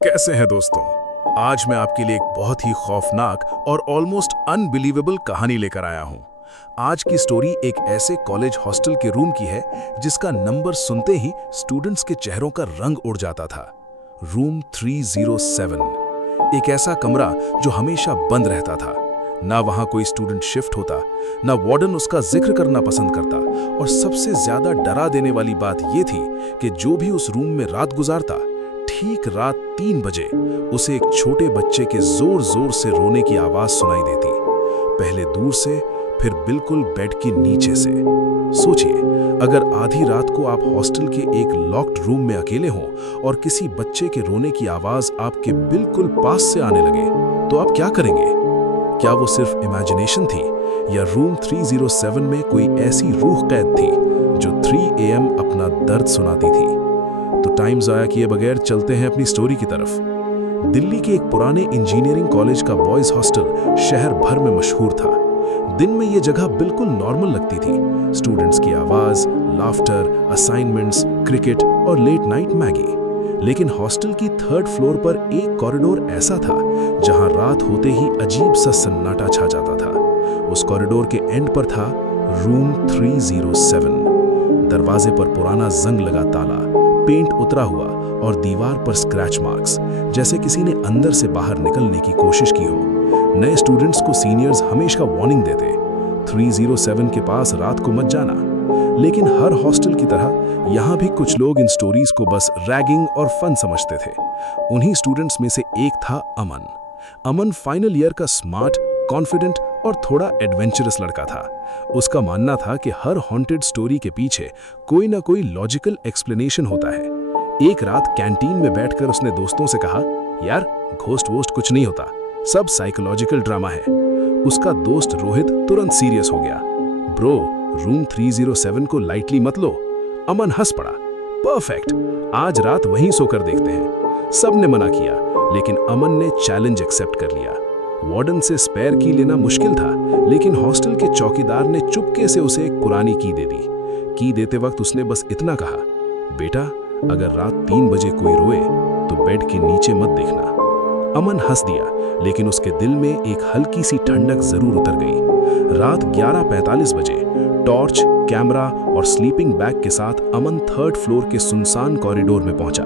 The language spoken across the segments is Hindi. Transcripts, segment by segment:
कैसे हैं दोस्तों। आज मैं आपके लिए एक बहुत ही खौफनाक और ऑलमोस्ट अनबिलीवेबल कहानी लेकर आया हूं। आज की स्टोरी एक ऐसे कॉलेज हॉस्टल के रूम की है जिसका नंबर सुनते ही स्टूडेंट्स के चेहरों का रंग उड़ जाता था। रूम 307, एक ऐसा कमरा जो हमेशा बंद रहता था। ना वहां कोई स्टूडेंट शिफ्ट होता, ना वार्डन उसका जिक्र करना पसंद करता, और सबसे ज्यादा डरा देने वाली बात यह थी कि जो भी उस रूम में रात गुजारता, ठीक रात 3 बजे उसे एक छोटे बच्चे के जोर जोर से रोने की आवाज सुनाई देती। पहले दूर से, फिर बिल्कुल बेड के नीचे से। सोचिए, अगर आधी रात को आप हॉस्टल के एक लॉक्ड रूम में अकेले हों और किसी बच्चे के रोने की आवाज आपके बिल्कुल पास से आने लगे, तो आप क्या करेंगे? क्या वो सिर्फ इमेजिनेशन थी, या रूम 307 में कोई ऐसी रूह कैद थी जो 3 AM अपना दर्द सुनाती थी? तो टाइम जाया किए बगैर चलते हैं अपनी स्टोरी की तरफ। दिल्ली के एक पुराने इंजीनियरिंग कॉलेज का बॉयज हॉस्टल शहर भर में मशहूर था। दिन में यह जगह बिल्कुल नॉर्मल लगती थी। स्टूडेंट्स की आवाज, लाफ्टर, असाइनमेंट्स, क्रिकेट और लेट नाइट मैगी। लेकिन हॉस्टल की 3rd फ्लोर पर एक कॉरिडोर ऐसा था जहां रात होते ही अजीब सा सन्नाटा छा जाता था। उस कॉरिडोर के एंड पर था रूम 307। दरवाजे पर पुराना जंग लगा ताला, पेंट उतरा हुआ और दीवार पर स्क्रैच मार्क्स, जैसे किसी ने अंदर से बाहर निकलने की कोशिश की हो। नए स्टूडेंट्स को सीनियर्स हमेशा वार्निंग देते, 307 के पास रात को मत जाना। लेकिन हर हॉस्टल की तरह यहाँ भी कुछ लोग इन स्टोरीज को बस रैगिंग और फन समझते थे। उन्हीं स्टूडेंट्स में से एक था अमन। अमन फाइनल ईयर का स्मार्ट, कॉन्फिडेंट और थोड़ा एडवेंचरस लड़का था। उसका मानना था कि हर हॉन्टेड स्टोरी के पीछे कोई ना कोई लॉजिकल एक्सप्लेनेशन होता है। एक रात कैंटीन में बैठकर उसने दोस्तों से कहा, यार घोस्ट वोस्ट कुछ नहीं होता, सब साइकोलॉजिकल ड्रामा है। उसका दोस्त रोहित तुरंत सीरियस हो गया, ब्रो रूम 307 को लाइटली मत लो। अमन हंस पड़ा, परफेक्ट, आज रात वहीं सोकर देखते हैं। सबने मना किया, लेकिन अमन ने चैलेंज एक्सेप्ट कर लिया। वार्डन से स्पेयर की लेना मुश्किल था, लेकिन हॉस्टल के चौकीदार ने चुपके से उसे एक पुरानी की दे दी। की देते वक्त उसने बस इतना कहा, बेटा अगर रात 3 बजे कोई रोए तो बेड के नीचे मत देखना। अमन हंस दिया, लेकिन उसके दिल में एक हल्की सी ठंडक जरूर उतर गई। रात 11:45 बजे टॉर्च, कैमरा और स्लीपिंग बैग के साथ अमन 3rd फ्लोर के सुनसान कॉरिडोर में पहुंचा।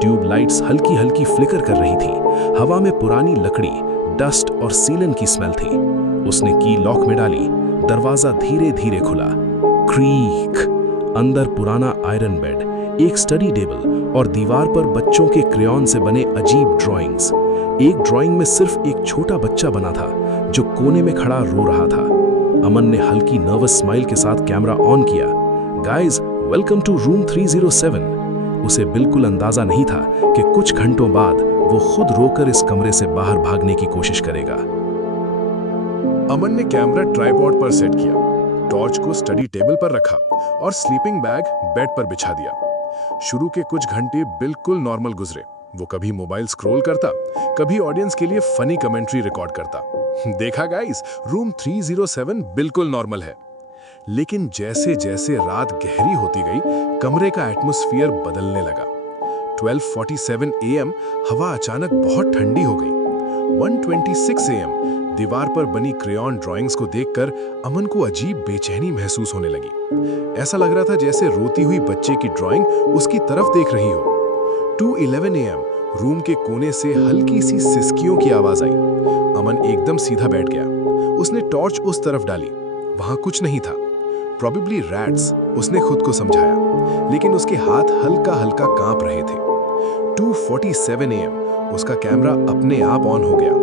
ट्यूब लाइट्स हल्की हल्की फ्लिकर कर रही थी। हवा में पुरानी लकड़ी, डस्ट और सीलन की स्मेल थी। उसने की लॉक में डाली, दरवाजा धीरे धीरे खुला। क्रीक। अंदर पुराना आयरन बेड, एक स्टडी टेबल और दीवार पर बच्चों के क्रेयॉन से बने अजीब ड्राइंग्स। एक ड्राइंग में सिर्फ एक छोटा बच्चा बना था जो कोने में खड़ा रो रहा था। अमन ने हल्की नर्वस स्माइल के साथ कैमरा ऑन किया। Guys, welcome to room 307। उसे बिल्कुल अंदाजा नहीं था कि कुछ घंटों बाद वो खुद रोकर इस कमरे से बाहर भागने की कोशिश करेगा। अमन ने कैमरा ट्राइपॉड पर सेट किया, टॉर्च को स्टडी टेबल पर रखा और स्लीपिंग बैग बेड पर बिछा दिया। शुरू के कुछ घंटे बिल्कुल नॉर्मल गुजरे। वो कभी मोबाइल स्क्रॉल करता, कभी ऑडियंस के लिए फनी कमेंट्री रिकॉर्ड करता। देखा गाइस, रूम 307 बिल्कुल नॉर्मल है। लेकिन जैसे जैसे रात गहरी होती गई, कमरे का एटमॉस्फेयर बदलने लगा। 12:47 AM हवा अचानक बहुत ठंडी हो गई। 1:26 AM दीवार पर बनी क्रेयॉन ड्राइंग्स को देखकर अमन को अजीब बेचैनी महसूस होने लगी। ऐसा लग रहा था जैसे रोती हुई बच्चे की ड्राइंग उसकी तरफ देख रही हो। 2:11 AM रूम के कोने से हल्की सी सिसकियों की आवाज आई। अमन एकदम सीधा बैठ गया। उसने टॉर्च उस तरफ डाली, वहां कुछ नहीं था। प्रोबेबली रैट्स, उसने खुद को समझाया, लेकिन उसके हाथ हल्का हल्का कांप रहे थे। 2:47 AM उसका कैमरा अपने आप ऑन हो गया।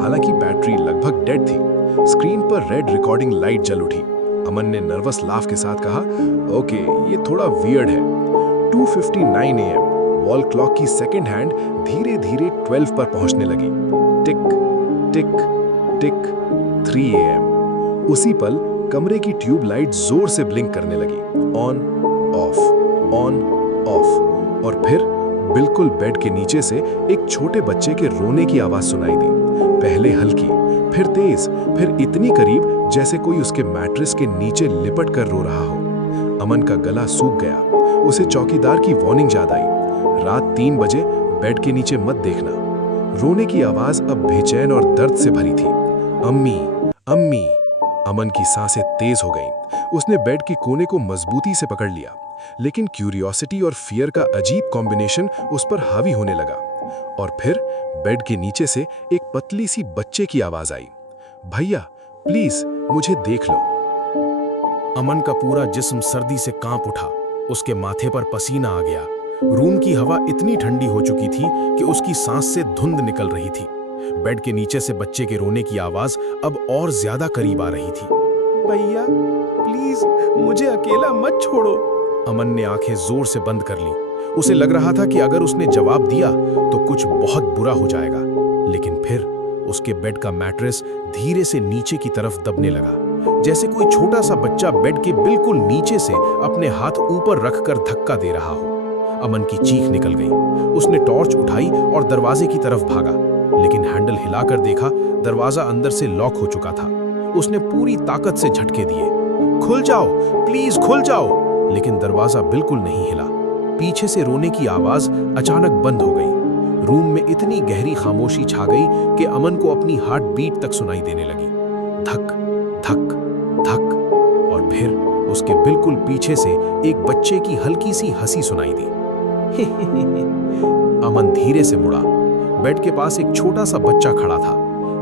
हालांकि बैटरी लगभग डेड थी। स्क्रीन पर रेड रिकॉर्डिंग लाइट जल उठी। अमन ने नर्वस लाफ के साथ कहा, ओके ये थोड़ा वियर्ड है। 2:59 AM वॉल क्लॉक की सेकंड हैंड धीरे धीरे 12 पर पहुंचने लगी। टिक टिक टिक। 3 AM उसी पल कमरे की ट्यूब लाइट जोर से ब्लिंक करने लगी। On off, on off. और फिर बिल्कुल बेड के नीचे से एक छोटे बच्चे के रोने की आवाज सुनाई दी। पहले हल्की, फिर तेज, फिर इतनी करीब जैसे कोई उसके मैट्रेस के नीचे लिपट कर रो रहा हो। अमन का गला सूख गया। उसे चौकीदार की वार्निंग याद आई। रात 3 बजे बेड के नीचे मत देखना। रोने की आवाज अब बेचैन और दर्द से भरी थी। अम्मी, अम्मी। अमन की सांसें तेज हो गईं। उसने बेड की कोने को मजबूती से पकड़ लिया, लेकिन क्यूरियोसिटी और फियर का अजीब कॉम्बिनेशन उस पर हावी होने लगा। और फिर बेड के नीचे से एक पतली सी बच्चे की आवाज आई, भैया प्लीज मुझे देख लो। अमन का पूरा जिस्म सर्दी से कांप उठा। उसके माथे पर पसीना आ गया। रूम की हवा इतनी ठंडी हो चुकी थी कि उसकी सांस से धुंध निकल रही थी। बेड के नीचे से बच्चे के रोने की आवाज अब और ज्यादा करीब आ रही थी। भैया प्लीज मुझे अकेला मत छोड़ो। अमन ने आंखें जोर से बंद कर ली। उसे लग रहा था कि अगर उसने जवाब दिया तो कुछ बहुत बुरा हो जाएगा। लेकिन फिर उसके बेड का मैट्रेस धीरे से नीचे की तरफ दबने लगा, जैसे कोई छोटा सा बच्चा बेड के बिल्कुल नीचे से अपने हाथ ऊपर रखकर धक्का दे रहा हो। अमन की चीख निकल गई। उसने टॉर्च उठाई और दरवाजे की तरफ भागा, लेकिन हैंडल हिलाकर देखा दरवाजा अंदर से लॉक हो चुका था। उसने पूरी ताकत से झटके दिए, खुल जाओ प्लीज खुल जाओ, लेकिन दरवाजा बिल्कुल नहीं हिला। पीछे से रोने की आवाज अचानक बंद हो गई। रूम में इतनी गहरी खामोशी छा गई कि अमन को अपनी हार्ट बीट तक सुनाई देने लगी। धक धक धक, और फिर उसके बिल्कुल पीछे से एक बच्चे की हल्की सी हंसी सुनाई दी। अमन धीरे से मुड़ा। बेड के पास एक छोटा सा बच्चा खड़ा था,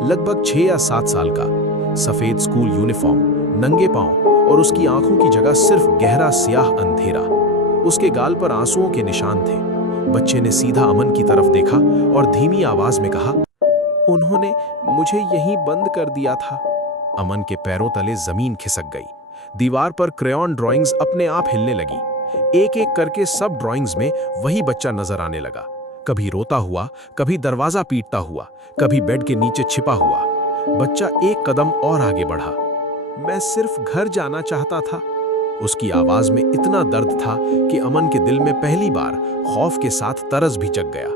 लगभग 6 या 7 साल का। सफेद स्कूल यूनिफॉर्म, नंगे पांव, और उसकी आंखों की जगह सिर्फ गहरा स्याह अंधेरा। उसके गाल पर आंसुओं के निशान थे। बच्चे ने सीधा अमन की तरफ देखा और धीमी आवाज में कहा, उन्होंने मुझे यहीं बंद कर दिया था। अमन के पैरों तले जमीन खिसक गई। दीवार पर क्रेयॉन ड्राइंग्स अपने आप हिलने लगी। एक एक करके सब ड्राइंग्स में वही बच्चा नजर आने लगा, कभी रोता हुआ, कभी दरवाजा पीटता हुआ, कभी बेड के नीचे छिपा हुआ। बच्चा एक कदम और आगे बढ़ा। मैं सिर्फ घर जाना चाहता था। उसकी आवाज में इतना दर्द था कि अमन के दिल में पहली बार खौफ के साथ तरस भी जग गया।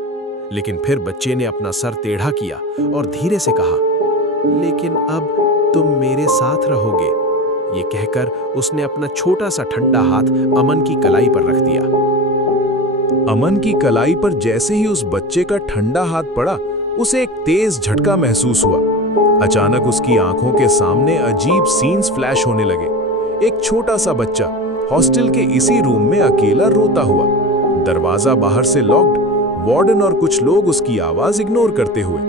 लेकिन फिर बच्चे ने अपना सर टेढ़ा किया और धीरे से कहा, लेकिन अब तुम मेरे साथ रहोगे। ये कहकर उसने अपना छोटा सा ठंडा हाथ अमन की कलाई पर रख दिया। अमन की कलाई पर जैसे ही उस बच्चे का ठंडा हाथ पड़ा, उसे एक तेज झटका महसूस हुआ। अचानक उसकी आंखों के सामने अजीब सीन्स फ्लैश होने लगे। एक छोटा सा बच्चा हॉस्टल के इसी रूम में अकेला रोता हुआ, दरवाजा बाहर से लॉक्ड, वार्डन और कुछ लोग उसकी आवाज इग्नोर करते हुए।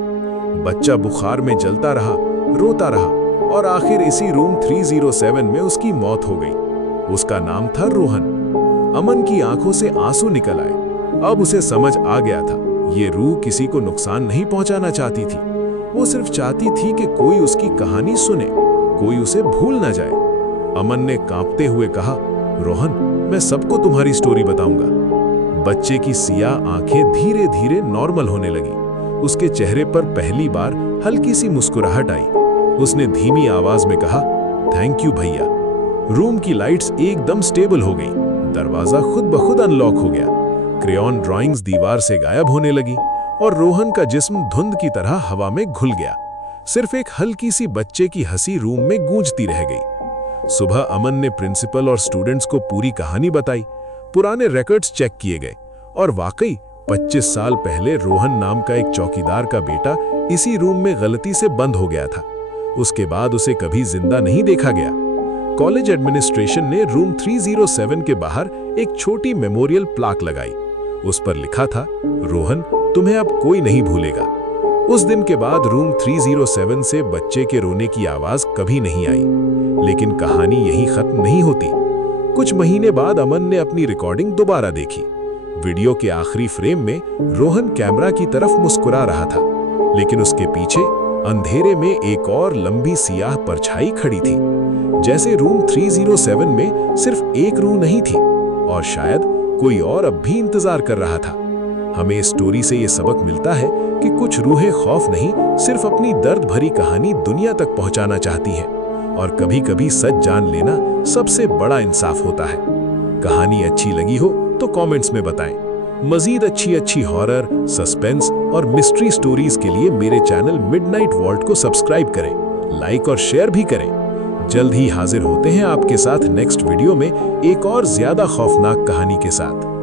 बच्चा बुखार में जलता रहा, रोता रहा, और आखिर इसी रूम 307 में उसकी मौत हो गई। उसका नाम था रोहन। अमन की आंखों से आंसू निकल आए। अब उसे समझ आ गया था, ये रूह किसी को नुकसान नहीं पहुंचाना चाहती थी। वो सिर्फ चाहती थी कि कोई उसकी कहानी सुने, कोई उसे भूल ना जाए। अमन ने कांपते हुए कहा, रोहन, मैं सबको तुम्हारी स्टोरी बताऊंगा। बच्चे की सियाह आंखें धीरे धीरे नॉर्मल होने लगी। उसके चेहरे पर पहली बार हल्की सी मुस्कुराहट आई। उसने धीमी आवाज में कहा, थैंक यू भैया। रूम की लाइट्स एकदम स्टेबल हो गई। दरवाजा खुद ब खुद अनलॉक हो गया। क्रेयॉन ड्राइंग्स दीवार से गायब होने लगी और रोहन का जिस्म धुंध की तरह हवा में घुल गया। सिर्फ एक हल्की सी बच्चे की हंसी रूम में गूंजती रह गई। सुबह अमन ने प्रिंसिपल और स्टूडेंट्स को पूरी कहानी बताई। पुराने रिकॉर्ड्स चेक किए गए और वाकई 25 साल पहले रोहन नाम का एक चौकीदार का बेटा इसी रूम में गलती से बंद हो गया था। उसके बाद उसे कभी जिंदा नहीं देखा गया। कॉलेज एडमिनिस्ट्रेशन ने रूम 307 के बाहर एक छोटी मेमोरियल प्लाक लगाई। उस पर लिखा था, रोहन, तुम्हें अब कोई नहीं भूलेगा। उस दिन के बाद रूम 307 से बच्चे के रोने की आवाज कभी नहीं आई। लेकिन कहानी यहीं खत्म नहीं होती। कुछ महीने बाद अमन ने अपनी रिकॉर्डिंग दोबारा देखी। वीडियो के आखिरी फ्रेम में रोहन कैमरा की तरफ मुस्कुरा रहा था, लेकिन उसके पीछे अंधेरे में एक और लंबी सियाह परछाई खड़ी थी। जैसे रूम 307 में सिर्फ एक रूह नहीं थी और शायद कोई और अब भी इंतजार कर रहा था। हमें इस स्टोरी से ये सबक मिलता है कि कुछ रूहें खौफ नहीं, सिर्फ अपनी दर्द भरी कहानी दुनिया तक पहुंचाना चाहती हैं, और कभी-कभी सच जान लेना सबसे बड़ा इंसाफ होता है। कहानी अच्छी लगी हो तो कमेंट्स में बताएं। मजीद अच्छी हॉरर, सस्पेंस और मिस्ट्री स्टोरीज के लिए मेरे चैनल मिडनाइट वॉल्ट को सब्सक्राइब करें, लाइक और शेयर भी करें। जल्द ही हाजिर होते हैं आपके साथ नेक्स्ट वीडियो में एक और ज्यादा खौफनाक कहानी के साथ।